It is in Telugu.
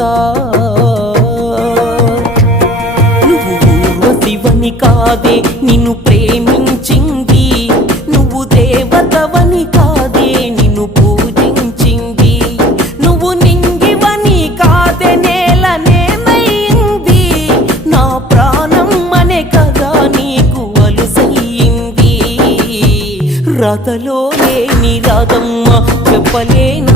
తెలుసా నువ్వు ఊర్వశివని కాదే నిన్ను ప్రేమించింది నువ్వు దేవతవని కాదే నిన్ను పూజించింది నువ్వు నింగివని కాదే నేల నేనయింది నా ప్రాణం అనే కదా నీకు అలుసయ్యింది రాతలో లేని రాధమ్మ చెప్పలేను